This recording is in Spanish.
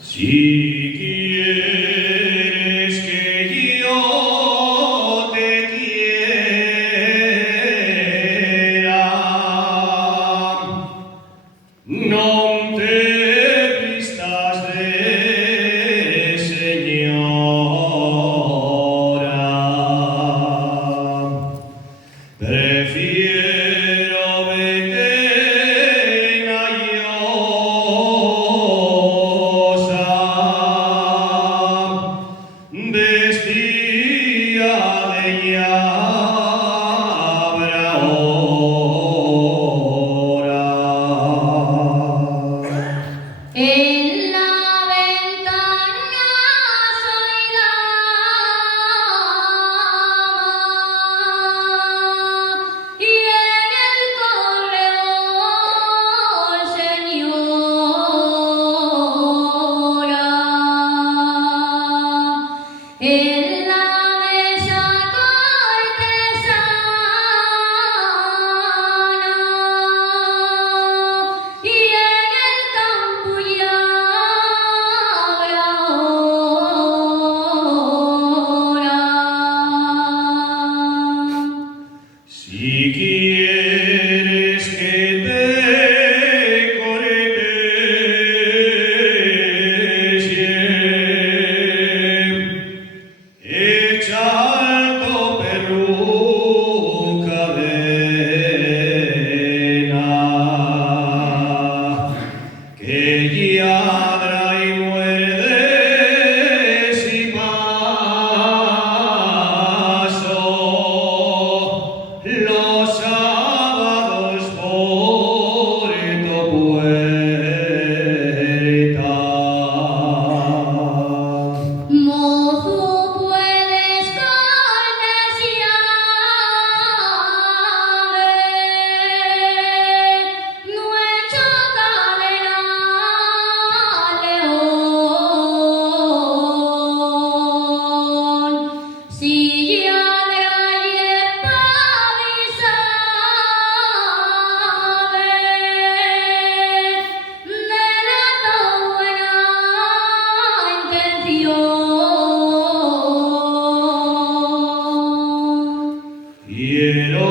Si quieres que yo te quiera, no te vistas de señora. Prefiero verte vestida de llabra ahora. En la ventana soy dama y en el corredor señora. En la mesa cortesana y en el campo llabra ahora. Si quieres que te echando peluca cadena que lladra y muerde si paso los sábados por tu puerta. Mozo, puedes cortesiarme, no he hecho cadena león. Si ya de ayer avisarme, delata buena intención. Quiero